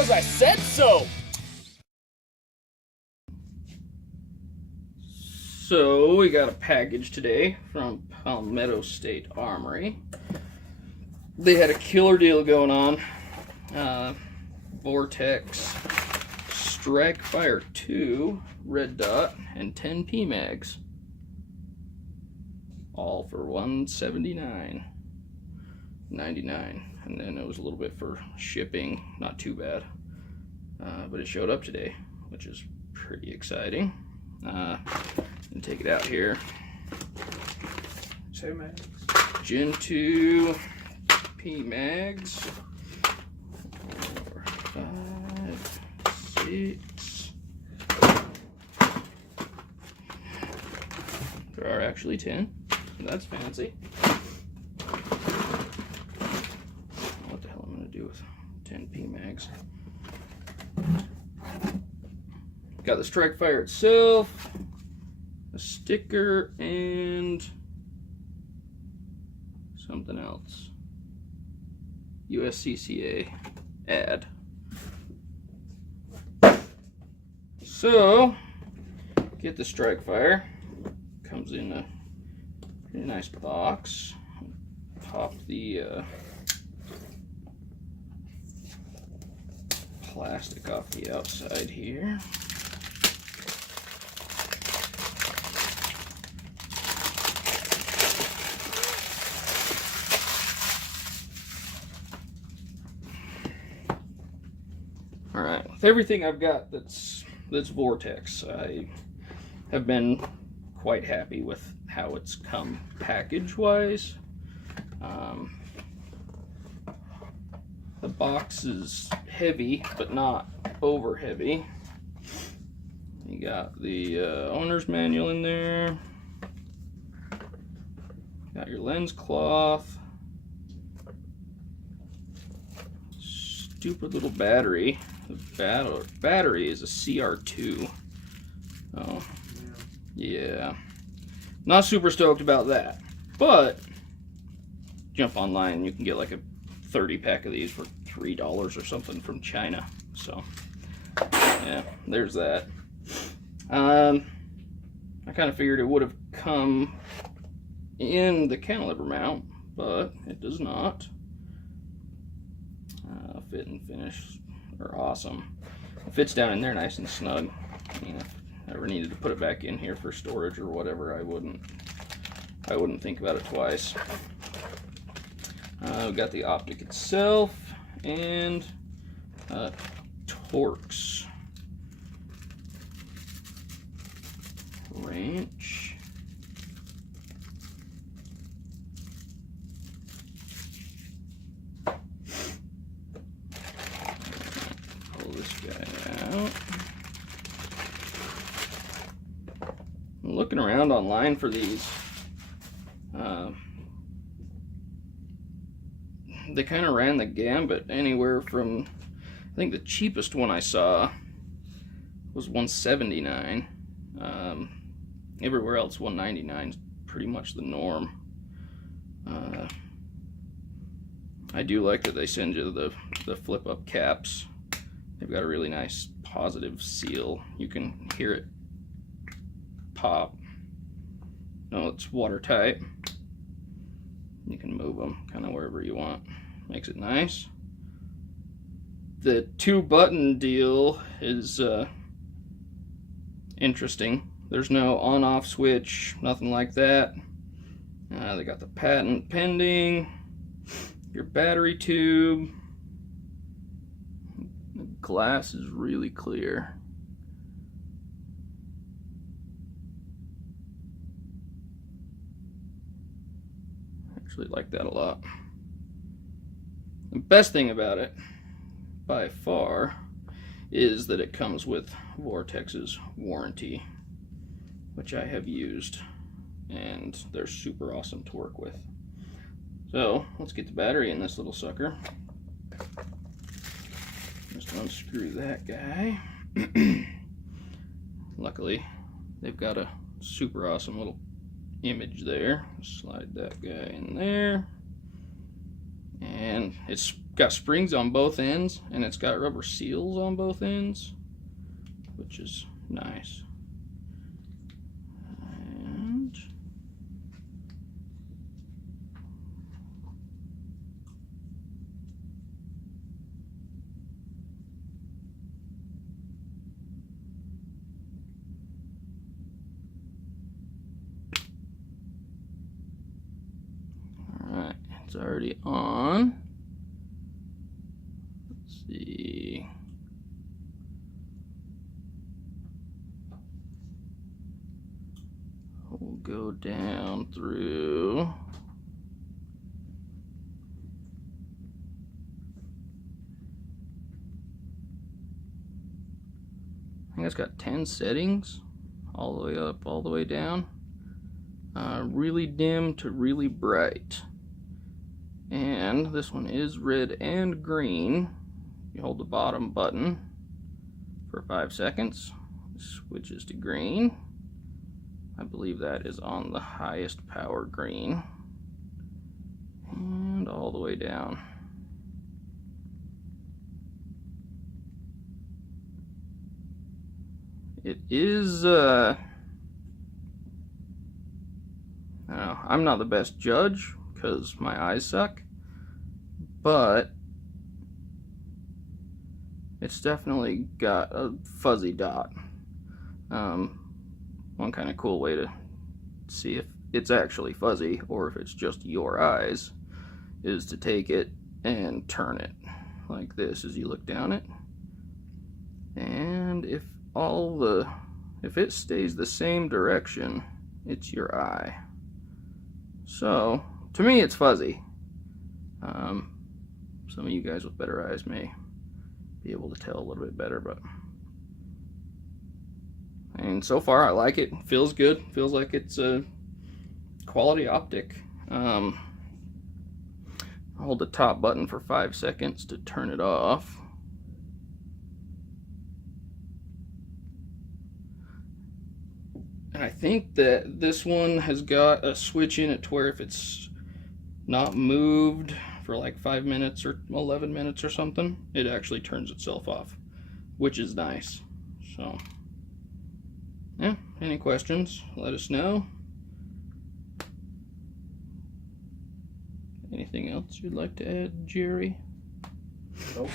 because I said so! So, we got a package today from Palmetto State Armory. They had a killer deal going on. Vortex, StrikefireII, red dot, and 10 PMags. All for $179.99. And then it was a little bit for shipping, not too bad. But it showed up today, which is pretty exciting. And take it out here. 2 mags. Gen 2 PMags. 4, 5, 6. There are actually 10. That's fancy. What the hell am I going to do with 10 PMags? Got the Strikefire itself, a sticker, and something else. USCCA ad. So, get the Strikefire. Comes in a pretty nice box. Pop the plastic off the outside here. Alright, with everything I've got that's Vortex, I have been quite happy with how it's come package-wise. The box is heavy, but not over heavy. You got the owner's manual in there. Got your lens cloth. Stupid little battery. The battery is a CR2. Oh, yeah. Not super stoked about that. But, jump online and you can get like a 30 pack of these for $3 or something from China. So, yeah, there's that. I kind of figured it would have come in the cantilever mount, but it does not. Fit and finish are awesome. It fits down in there nice and snug. I mean, if I ever needed to put it back in here for storage or whatever, I wouldn't think about it twice. We've got the optic itself and Torx wrench. Pull this guy out. I'm looking around online for these. They kind of ran the gambit anywhere from, I think the cheapest one I saw was $179. Everywhere else $199 is pretty much the norm. I do like that they send you the flip up caps. They've got a really nice positive seal. You can hear it pop. No, it's watertight. You can move them kind of wherever you want. Makes it nice. The 2-button deal is interesting. There's no on-off switch, nothing like that. They got the patent pending, your battery tube. The glass is really clear. Actually like that a lot. The best thing about it, by far, is that it comes with Vortex's warranty, which I have used, and they're super awesome to work with. So, let's get the battery in this little sucker. Just unscrew that guy. Luckily, they've got a super awesome little image there. Slide that guy in there. And it's got springs on both ends, and it's got rubber seals on both ends, which is nice. And alright, it's already on. Let's see. We'll go down through. I think it's got 10 settings, all the way up, all the way down. Really dim to really bright. And this one is red and green. You hold the bottom button for 5 seconds, it switches to green. I believe that is on the highest power green. And all the way down. It is, I don't know, I'm not the best judge because my eyes suck, but it's definitely got a fuzzy dot. One kind of cool way to see if it's actually fuzzy or if it's just your eyes is to take it and turn it like this as you look down it. And if it stays the same direction, it's your eye. So to me it's fuzzy. Some of you guys with better eyes may be able to tell a little bit better, but and so far I like it. Feels good. Feels like it's a quality optic. I'll hold the top button for 5 seconds to turn it off. And I think that this one has got a switch in it to where if it's not moved for like 5 minutes or 11 minutes or something, it actually turns itself off, which is nice. So yeah, any questions, let us know. Anything else you'd like to add, Jerry? Nope.